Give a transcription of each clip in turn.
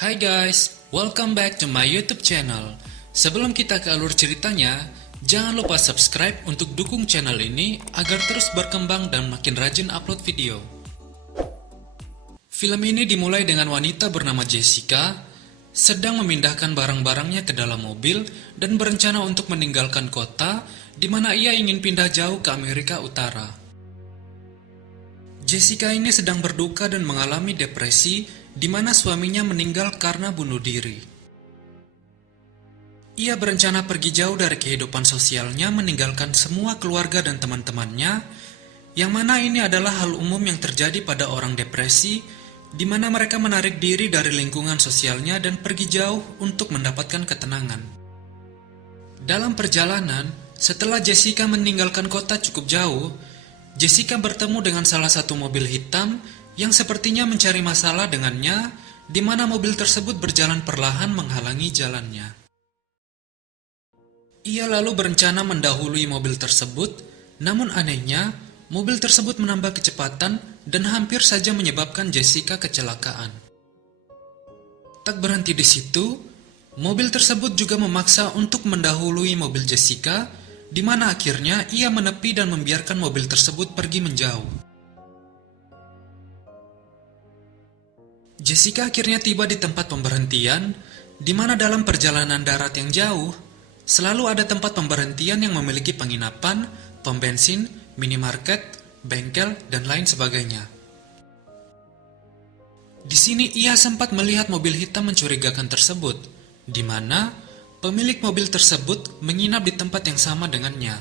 Hai guys, welcome back to my YouTube channel. Sebelum kita ke alur ceritanya, jangan lupa subscribe untuk dukung channel ini agar terus berkembang dan makin rajin upload video. Film ini dimulai dengan wanita bernama Jessica sedang memindahkan barang-barangnya ke dalam mobil dan berencana untuk meninggalkan kota di mana ia ingin pindah jauh ke Amerika Utara. Jessica ini sedang berduka dan mengalami depresi di mana suaminya meninggal karena bunuh diri. Ia berencana pergi jauh dari kehidupan sosialnya, meninggalkan semua keluarga dan teman-temannya, yang mana ini adalah hal umum yang terjadi pada orang depresi, di mana mereka menarik diri dari lingkungan sosialnya dan pergi jauh untuk mendapatkan ketenangan. Dalam perjalanan, setelah Jessica meninggalkan kota cukup jauh, Jessica bertemu dengan salah satu mobil hitam yang sepertinya mencari masalah dengannya, di mana mobil tersebut berjalan perlahan menghalangi jalannya. Ia lalu berencana mendahului mobil tersebut, namun anehnya, mobil tersebut menambah kecepatan dan hampir saja menyebabkan Jessica kecelakaan. Tak berhenti di situ, mobil tersebut juga memaksa untuk mendahului mobil Jessica, di mana akhirnya ia menepi dan membiarkan mobil tersebut pergi menjauh. Jessica akhirnya tiba di tempat pemberhentian, di mana dalam perjalanan darat yang jauh, selalu ada tempat pemberhentian yang memiliki penginapan, pom bensin, minimarket, bengkel, dan lain sebagainya. Di sini ia sempat melihat mobil hitam mencurigakan tersebut, di mana pemilik mobil tersebut menginap di tempat yang sama dengannya.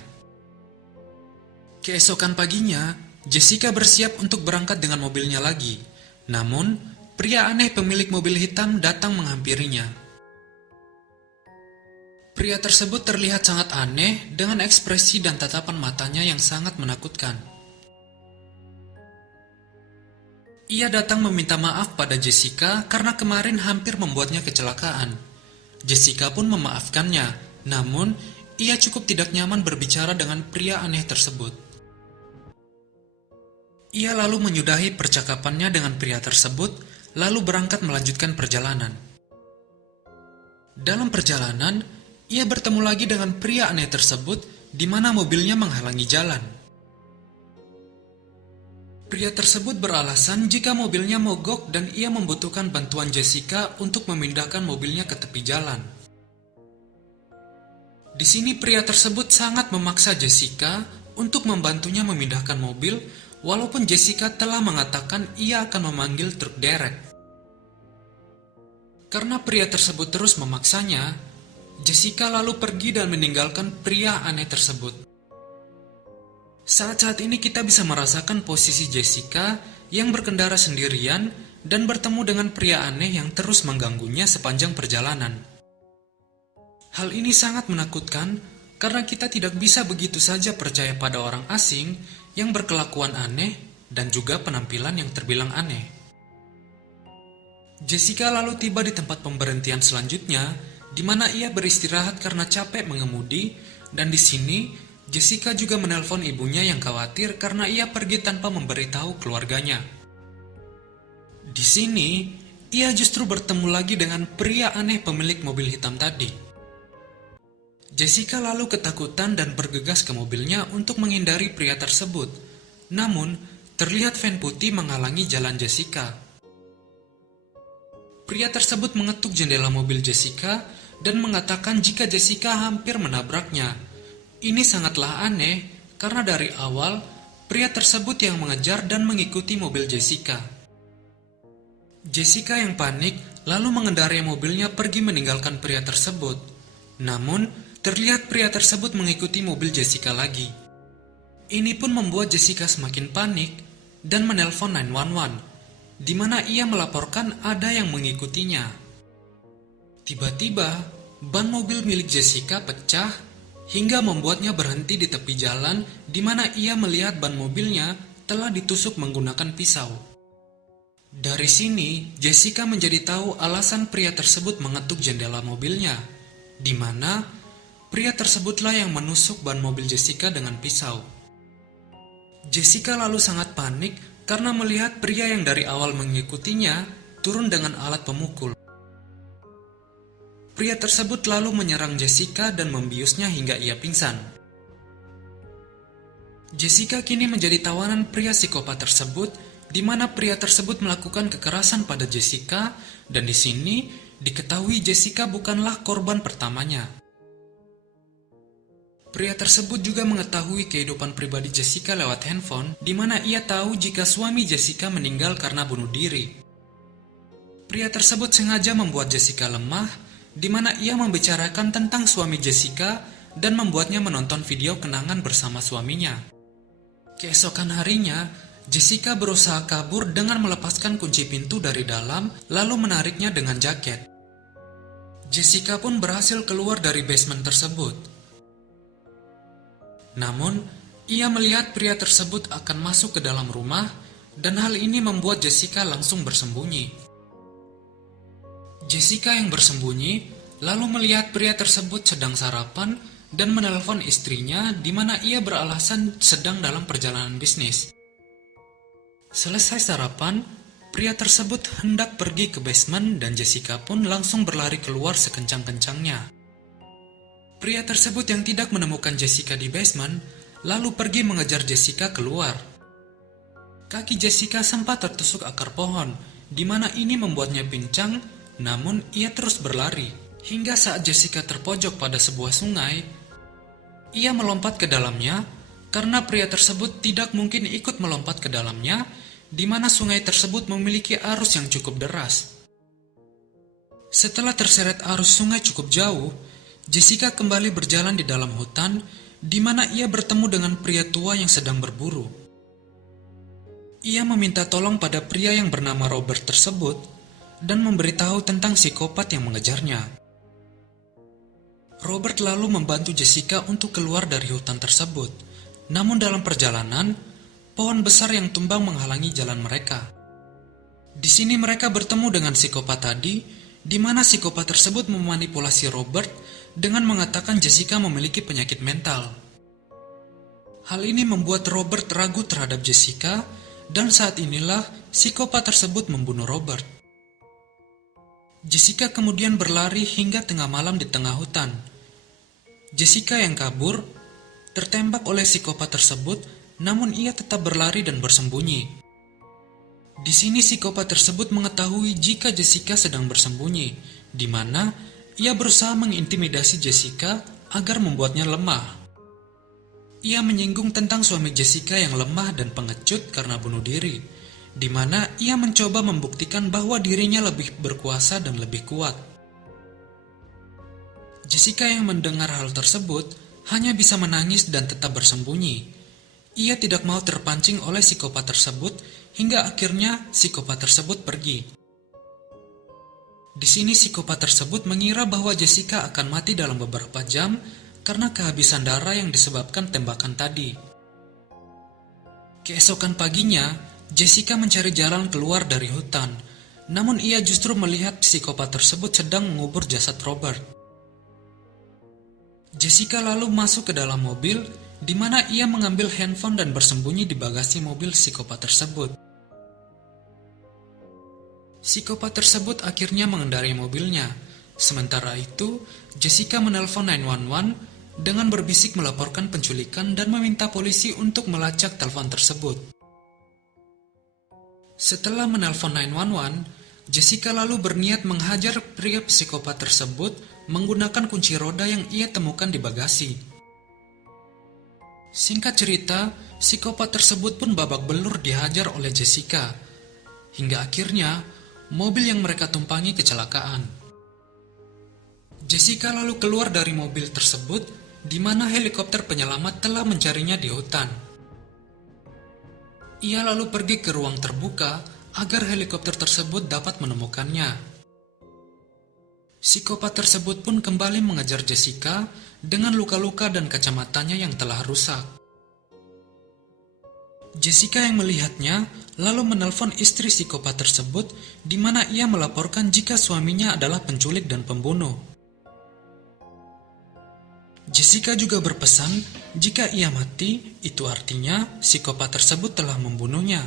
Keesokan paginya, Jessica bersiap untuk berangkat dengan mobilnya lagi. Namun, pria aneh pemilik mobil hitam datang menghampirinya. Pria tersebut terlihat sangat aneh dengan ekspresi dan tatapan matanya yang sangat menakutkan. Ia datang meminta maaf pada Jessica karena kemarin hampir membuatnya kecelakaan. Jessica pun memaafkannya, namun ia cukup tidak nyaman berbicara dengan pria aneh tersebut. Ia lalu menyudahi percakapannya dengan pria tersebut, lalu berangkat melanjutkan perjalanan. Dalam perjalanan, ia bertemu lagi dengan pria aneh tersebut, di mana mobilnya menghalangi jalan. Pria tersebut beralasan jika mobilnya mogok dan ia membutuhkan bantuan Jessica untuk memindahkan mobilnya ke tepi jalan. Di sini pria tersebut sangat memaksa Jessica untuk membantunya memindahkan mobil, walaupun Jessica telah mengatakan ia akan memanggil truk derek. Karena pria tersebut terus memaksanya, Jessica lalu pergi dan meninggalkan pria aneh tersebut. Saat ini kita bisa merasakan posisi Jessica yang berkendara sendirian dan bertemu dengan pria aneh yang terus mengganggunya sepanjang perjalanan. Hal ini sangat menakutkan karena kita tidak bisa begitu saja percaya pada orang asing yang berkelakuan aneh dan juga penampilan yang terbilang aneh. Jessica lalu tiba di tempat pemberhentian selanjutnya, di mana ia beristirahat karena capek mengemudi, dan di sini Jessica juga menelpon ibunya yang khawatir karena ia pergi tanpa memberitahu keluarganya. Di sini, ia justru bertemu lagi dengan pria aneh pemilik mobil hitam tadi. Jessica lalu ketakutan dan bergegas ke mobilnya untuk menghindari pria tersebut. Namun, terlihat van putih menghalangi jalan Jessica. Pria tersebut mengetuk jendela mobil Jessica dan mengatakan jika Jessica hampir menabraknya. Ini sangatlah aneh karena dari awal pria tersebut yang mengejar dan mengikuti mobil Jessica. Jessica yang panik lalu mengendarai mobilnya pergi meninggalkan pria tersebut. Namun, terlihat pria tersebut mengikuti mobil Jessica lagi. Ini pun membuat Jessica semakin panik dan menelpon 911, di mana ia melaporkan ada yang mengikutinya. Tiba-tiba, ban mobil milik Jessica pecah hingga membuatnya berhenti di tepi jalan, di mana ia melihat ban mobilnya telah ditusuk menggunakan pisau. Dari sini, Jessica menjadi tahu alasan pria tersebut mengetuk jendela mobilnya, di mana pria tersebutlah yang menusuk ban mobil Jessica dengan pisau. Jessica lalu sangat panik karena melihat pria yang dari awal mengikutinya turun dengan alat pemukul. Pria tersebut lalu menyerang Jessica dan membiusnya hingga ia pingsan. Jessica kini menjadi tawanan pria psikopat tersebut, di mana pria tersebut melakukan kekerasan pada Jessica, dan di sini diketahui Jessica bukanlah korban pertamanya. Pria tersebut juga mengetahui kehidupan pribadi Jessica lewat handphone, di mana ia tahu jika suami Jessica meninggal karena bunuh diri. Pria tersebut sengaja membuat Jessica lemah, di mana ia membicarakan tentang suami Jessica dan membuatnya menonton video kenangan bersama suaminya. Keesokan harinya, Jessica berusaha kabur dengan melepaskan kunci pintu dari dalam, lalu menariknya dengan jaket. Jessica pun berhasil keluar dari basement tersebut. Namun, ia melihat pria tersebut akan masuk ke dalam rumah, dan hal ini membuat Jessica langsung bersembunyi. Jessica yang bersembunyi lalu melihat pria tersebut sedang sarapan dan menelpon istrinya, di mana ia beralasan sedang dalam perjalanan bisnis. Selesai sarapan, pria tersebut hendak pergi ke basement dan Jessica pun langsung berlari keluar sekencang-kencangnya. Pria tersebut yang tidak menemukan Jessica di basement lalu pergi mengejar Jessica keluar. Kaki Jessica sempat tertusuk akar pohon, di mana ini membuatnya pincang. Namun, ia terus berlari, hingga saat Jessica terpojok pada sebuah sungai, ia melompat ke dalamnya, karena pria tersebut tidak mungkin ikut melompat ke dalamnya, di mana sungai tersebut memiliki arus yang cukup deras. Setelah terseret arus sungai cukup jauh, Jessica kembali berjalan di dalam hutan, di mana ia bertemu dengan pria tua yang sedang berburu. Ia meminta tolong pada pria yang bernama Robert tersebut, dan memberitahu tentang psikopat yang mengejarnya. Robert lalu membantu Jessica untuk keluar dari hutan tersebut. Namun dalam perjalanan, pohon besar yang tumbang menghalangi jalan mereka. Di sini mereka bertemu dengan psikopat tadi, di mana psikopat tersebut memanipulasi Robert dengan mengatakan Jessica memiliki penyakit mental. Hal ini membuat Robert ragu terhadap Jessica, dan saat inilah psikopat tersebut membunuh Robert. Jessica kemudian berlari hingga tengah malam di tengah hutan. Jessica yang kabur tertembak oleh psikopat tersebut, namun ia tetap berlari dan bersembunyi. Di sini psikopat tersebut mengetahui jika Jessica sedang bersembunyi, di mana ia berusaha mengintimidasi Jessica agar membuatnya lemah. Ia menyinggung tentang suami Jessica yang lemah dan pengecut karena bunuh diri, di mana ia mencoba membuktikan bahwa dirinya lebih berkuasa dan lebih kuat. Jessica yang mendengar hal tersebut hanya bisa menangis dan tetap bersembunyi. Ia tidak mau terpancing oleh psikopat tersebut hingga akhirnya psikopat tersebut pergi. Di sini psikopat tersebut mengira bahwa Jessica akan mati dalam beberapa jam karena kehabisan darah yang disebabkan tembakan tadi. Keesokan paginya, Jessica mencari jalan keluar dari hutan, namun ia justru melihat psikopat tersebut sedang mengubur jasad Robert. Jessica lalu masuk ke dalam mobil, di mana ia mengambil handphone dan bersembunyi di bagasi mobil psikopat tersebut. Psikopat tersebut akhirnya mengendarai mobilnya. Sementara itu, Jessica menelpon 911 dengan berbisik melaporkan penculikan dan meminta polisi untuk melacak telepon tersebut. Setelah menelpon 911, Jessica lalu berniat menghajar pria psikopat tersebut menggunakan kunci roda yang ia temukan di bagasi. Singkat cerita, psikopat tersebut pun babak belur dihajar oleh Jessica, hingga akhirnya mobil yang mereka tumpangi kecelakaan. Jessica lalu keluar dari mobil tersebut, di mana helikopter penyelamat telah mencarinya di hutan. Ia lalu pergi ke ruang terbuka agar helikopter tersebut dapat menemukannya. Psikopat tersebut pun kembali mengejar Jessica dengan luka-luka dan kacamatanya yang telah rusak. Jessica yang melihatnya lalu menelpon istri psikopat tersebut, di mana ia melaporkan jika suaminya adalah penculik dan pembunuh. Jessica juga berpesan jika ia mati, itu artinya psikopat tersebut telah membunuhnya.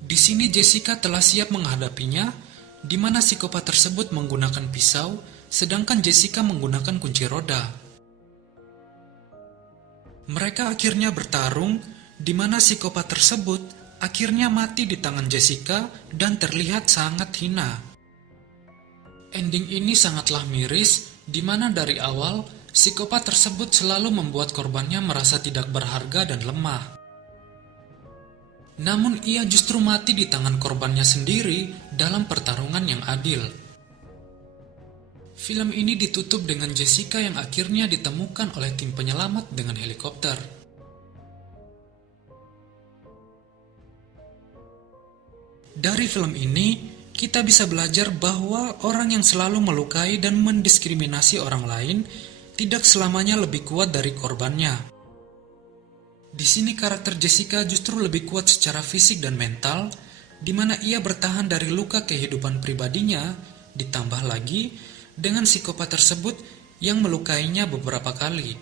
Di sini Jessica telah siap menghadapinya, di mana psikopat tersebut menggunakan pisau sedangkan Jessica menggunakan kunci roda. Mereka akhirnya bertarung, di mana psikopat tersebut akhirnya mati di tangan Jessica dan terlihat sangat hina. Ending ini sangatlah miris, di mana dari awal psikopat tersebut selalu membuat korbannya merasa tidak berharga dan lemah. Namun ia justru mati di tangan korbannya sendiri dalam pertarungan yang adil. Film ini ditutup dengan Jessica yang akhirnya ditemukan oleh tim penyelamat dengan helikopter. Dari film ini, kita bisa belajar bahwa orang yang selalu melukai dan mendiskriminasi orang lain tidak selamanya lebih kuat dari korbannya. Di sini karakter Jessica justru lebih kuat secara fisik dan mental, di mana ia bertahan dari luka kehidupan pribadinya, ditambah lagi dengan psikopat tersebut yang melukainya beberapa kali.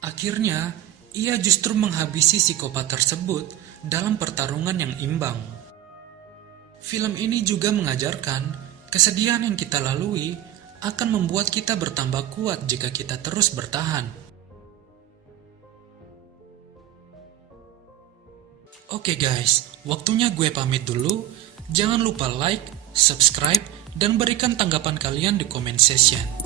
Akhirnya, ia justru menghabisi psikopat tersebut dalam pertarungan yang imbang. Film ini juga mengajarkan kesedihan yang kita lalui akan membuat kita bertambah kuat jika kita terus bertahan. Oke guys, waktunya gue pamit dulu. Jangan lupa like, subscribe, dan berikan tanggapan kalian di comment section.